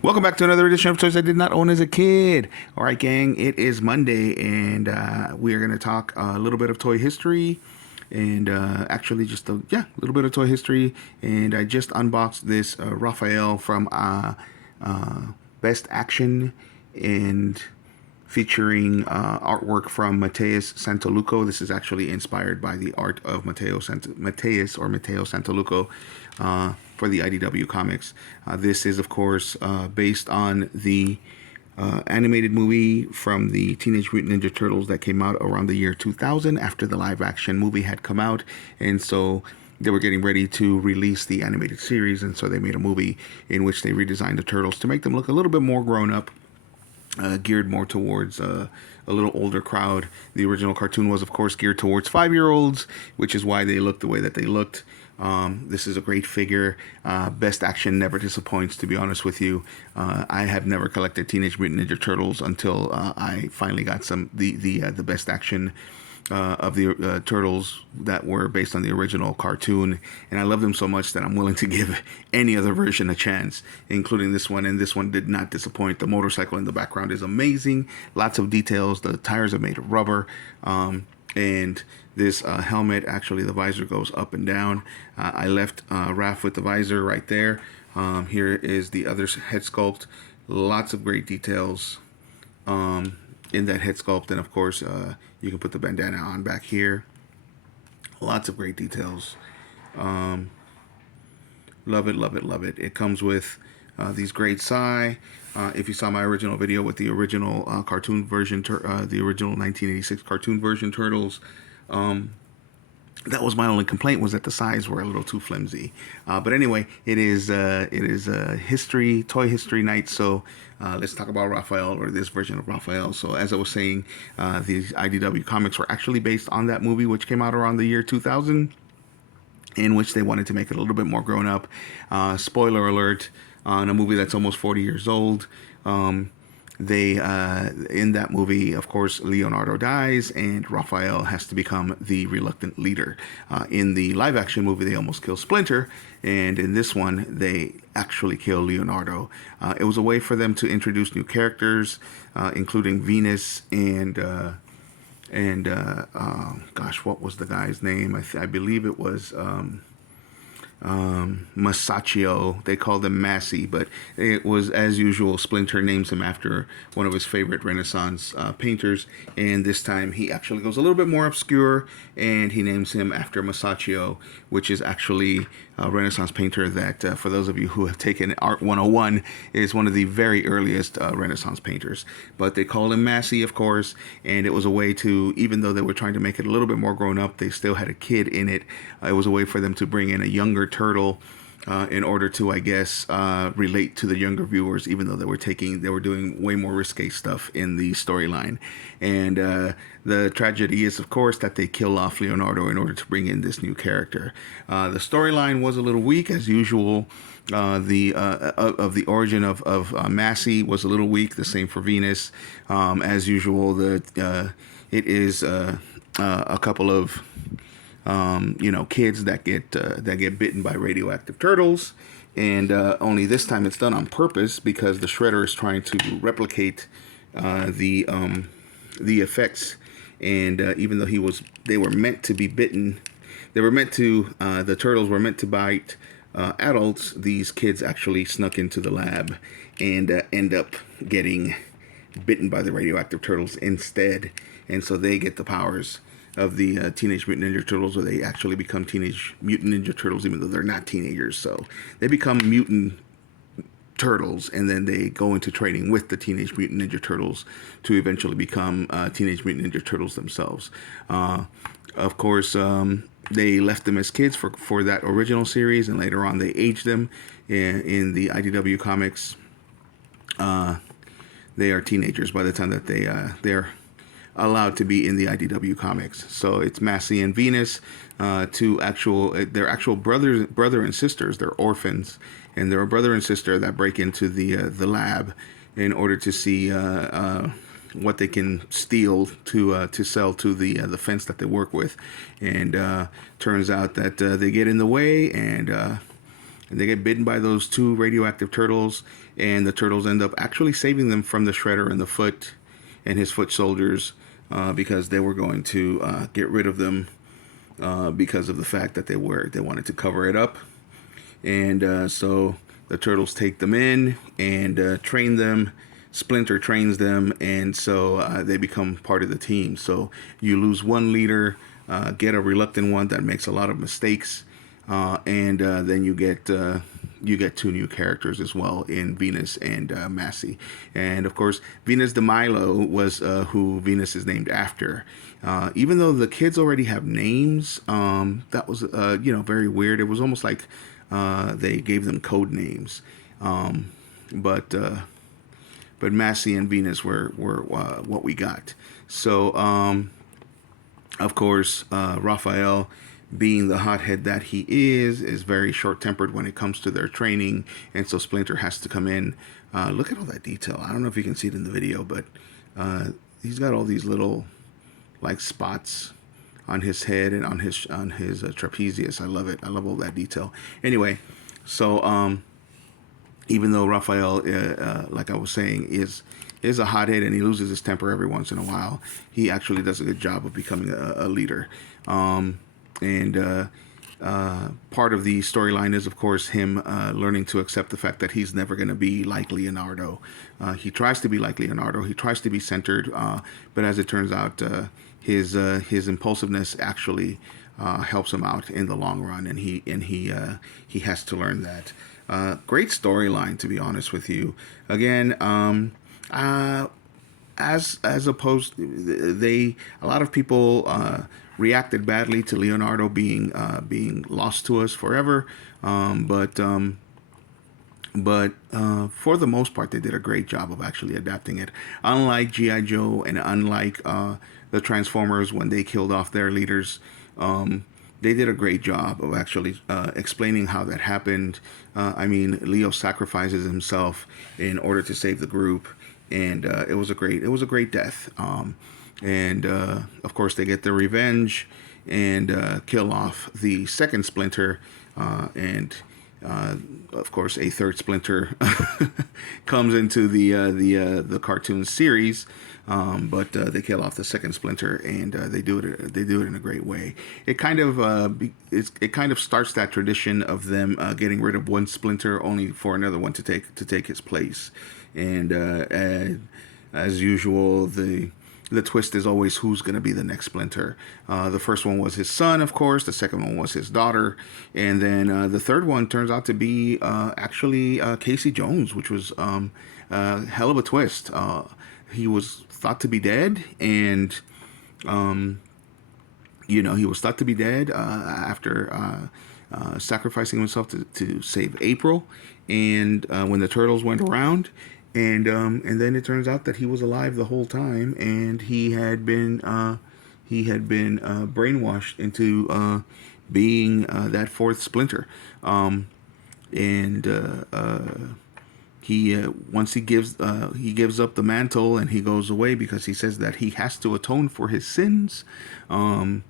Welcome back to another edition of Toys I Did Not Own as a Kid. All right, gang, it is Monday, and we are going to talk a little bit of toy history, and actually just a little bit of toy history. And I just unboxed this Raphael from Best Action, and featuring artwork from Mateus Santaluco. This is actually inspired by the art of Matteo Santaluco for the IDW comics. This is, of course, based on the animated movie from the Teenage Mutant Ninja Turtles that came out around the year 2000 after the live action movie had come out. And so they were getting ready to release the animated series, and so they made a movie in which they redesigned the Turtles to make them look a little bit more grown up, geared more towards a little older crowd. The original cartoon was, of course, geared towards 5-year-olds, which is why they looked the way that they looked. This is a great figure. Best Action never disappoints, to be honest with you. I have never collected Teenage Mutant Ninja Turtles until I finally got the Best Action of the Turtles that were based on the original cartoon, and I love them so much that I'm willing to give any other version a chance, including this one, and this one did not disappoint. The motorcycle in the background is amazing, lots of details. The tires are made of rubber, and this helmet, actually the visor goes up and down. I left Raph with the visor right there. Here is the other head sculpt. Lots of great details in that head sculpt, and of course you can put the bandana on back here. Lots of great details. Love it, love it, love it. It comes with these great Psy. If you saw my original video with the original cartoon version, the original 1986 cartoon version Turtles, that was my only complaint, was that the sides were a little too flimsy. But anyway, it is toy history night. So let's talk about Raphael, or this version of Raphael. So as I was saying, these IDW comics were actually based on that movie, which came out around the year 2000, in which they wanted to make it a little bit more grown up. Spoiler alert on a movie that's almost 40 years old. They in that movie, of course, Leonardo dies and Raphael has to become the reluctant leader. In the live action movie, they almost kill Splinter, and in this one they actually kill Leonardo. It was a way for them to introduce new characters, including Venus and gosh, what was the guy's name? I believe it was Masaccio. They called him Massey, but it was, as usual, Splinter names him after one of his favorite Renaissance painters, and this time he actually goes a little bit more obscure and he names him after Masaccio, which is actually a Renaissance painter that, for those of you who have taken Art 101, is one of the very earliest Renaissance painters. But they called him Massey, of course, and it was a way to, even though they were trying to make it a little bit more grown up, they still had a kid in it. It was a way for them to bring in a younger turtle, in order to, I guess, relate to the younger viewers, even though they were doing way more risque stuff in the storyline. And the tragedy is, of course, that they kill off Leonardo in order to bring in this new character. The storyline was a little weak, as usual. Of the origin of Massey was a little weak. The same for Venus. As usual, it is a couple of kids that get bitten by radioactive turtles, and only this time it's done on purpose because the Shredder is trying to replicate the effects. And even though they were meant to be bitten, the turtles were meant to bite adults. These kids actually snuck into the lab and end up getting bitten by the radioactive turtles instead, and so they get the powers of the Teenage Mutant Ninja Turtles, where they actually become Teenage Mutant Ninja Turtles, even though they're not teenagers. So they become mutant turtles, and then they go into training with the Teenage Mutant Ninja Turtles to eventually become Teenage Mutant Ninja Turtles themselves. Of course, they left them as kids for that original series, and later on they aged them in the IDW comics. They are teenagers by the time that they're allowed to be in the IDW comics. So it's Massey and Venus, they're actual brother and sisters. They're orphans, and they're a brother and sister that break into the lab in order to see what they can steal to sell to the fence that they work with. And turns out that they get in the way, and and they get bitten by those two radioactive turtles, and the turtles end up actually saving them from the Shredder and the Foot and his foot soldiers, because they were going to get rid of them, because of the fact that they wanted to cover it up. And so the turtles take them in and train them. Splinter trains them, and so they become part of the team. So you lose one leader, get a reluctant one that makes a lot of mistakes, and then you get two new characters as well in Venus and Massey. And of course, Venus de Milo was who Venus is named after. Even though the kids already have names, that was very weird. It was almost like they gave them code names, but Massey and Venus were what we got. So of course, Raphael, being the hothead that he is very short-tempered when it comes to their training, and so Splinter has to come in. Look at all that detail. I don't know if you can see it in the video, but he's got all these little like spots on his head and on his trapezius. I love it. I love all that detail. Anyway, so even though Raphael, like I was saying, is a hothead and he loses his temper every once in a while, he actually does a good job of becoming a leader. And part of the storyline is, of course, him learning to accept the fact that he's never going to be like Leonardo. He tries to be like Leonardo. He tries to be centered, but as it turns out, his impulsiveness actually helps him out in the long run, and he has to learn that. Great storyline, to be honest with you. Again, as opposed, a lot of people reacted badly to Leonardo being lost to us forever, but for the most part, they did a great job of actually adapting it. Unlike G.I. Joe and unlike the Transformers, when they killed off their leaders, they did a great job of actually explaining how that happened. Leo sacrifices himself in order to save the group, and it was a great death. And of course, they get their revenge and kill off the second Splinter, and of course, a third Splinter comes into the cartoon series. But they kill off the second Splinter, and they do it in a great way. It kind of starts that tradition of them getting rid of one Splinter only for another one to take his place. And as usual, the twist is always who's going to be the next Splinter. The first one was his son, of course. The second one was his daughter. And then the third one turns out to be actually Casey Jones, which was a hell of a twist. He was thought to be dead, and he was thought to be dead after sacrificing himself to save April. And when the turtles went around, and then it turns out that he was alive the whole time, and he had been brainwashed into being that fourth Splinter. He once he gives up the mantle and he goes away because he says that he has to atone for his sins, and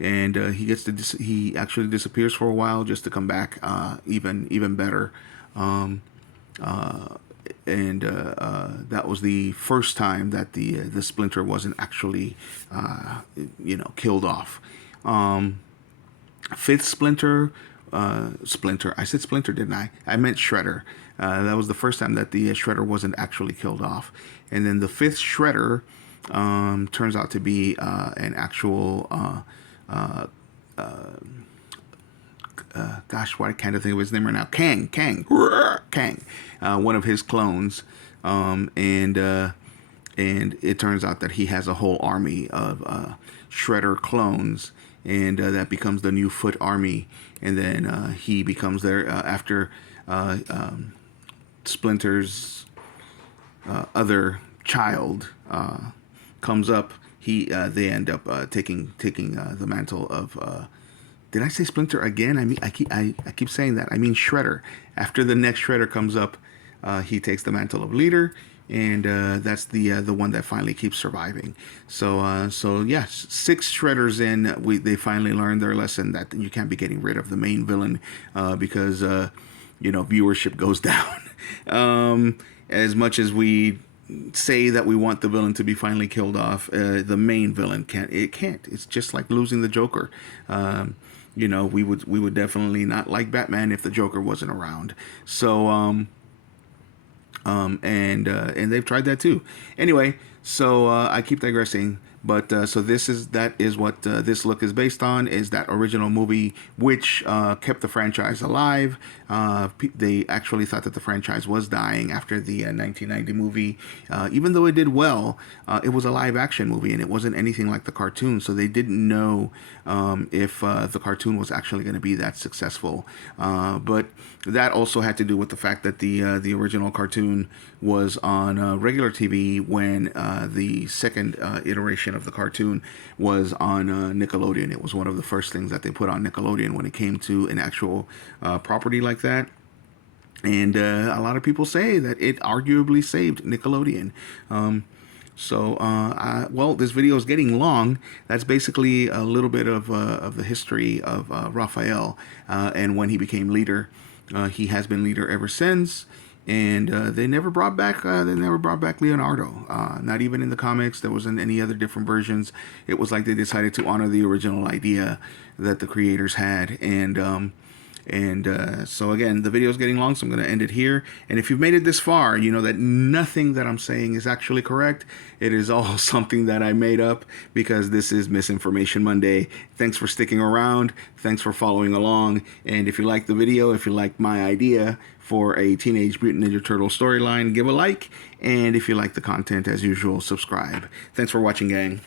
he actually disappears for a while just to come back even better. That was the first time that the Splinter wasn't actually killed off. Fifth Splinter. Splinter. I said Splinter, didn't I? I meant Shredder. That was the first time that the Shredder wasn't actually killed off. And then the fifth Shredder turns out to be an actual... gosh, why can't I think of his name right now? Kang. One of his clones. And it turns out that he has a whole army of Shredder clones. And that becomes the new Foot Army. And then he becomes there after Splinter's other child comes up. They end up taking the mantle of. Did I say Splinter again? I keep saying that. I mean Shredder. After the next Shredder comes up, he takes the mantle of leader. And that's the one that finally keeps surviving. So yeah, 6 Shredders in, they finally learned their lesson that you can't be getting rid of the main villain because viewership goes down. As much as we say that we want the villain to be finally killed off, the main villain can't. It can't. It's just like losing the Joker. We would definitely not like Batman if the Joker wasn't around. So and they've tried that too. Anyway, so I keep digressing. But so that is what this look is based on, is that original movie, which kept the franchise alive. They actually thought that the franchise was dying after the 1990 movie. Even though it did well, it was a live action movie and it wasn't anything like the cartoon. So they didn't know if the cartoon was actually going to be that successful. But that also had to do with the fact that the original cartoon was on regular TV when the second iteration of the cartoon was on Nickelodeon. It was one of the first things that they put on Nickelodeon when it came to an actual property like that. And a lot of people say that it arguably saved Nickelodeon. Well, this video is getting long. That's basically a little bit of the history of Raphael and when he became leader. He has been leader ever since. And they never brought back Leonardo. Not even in the comics. There wasn't any other different versions. It was like they decided to honor the original idea that the creators had. So again, the video is getting long, so I'm going to end it here. And if you've made it this far, you know that nothing that I'm saying is actually correct. It is all something that I made up because this is Misinformation Monday. Thanks for sticking around. Thanks for following along. And if you like the video, if you like my idea for a Teenage Mutant Ninja Turtle storyline, give a like. And if you like the content, as usual, subscribe. Thanks for watching, gang.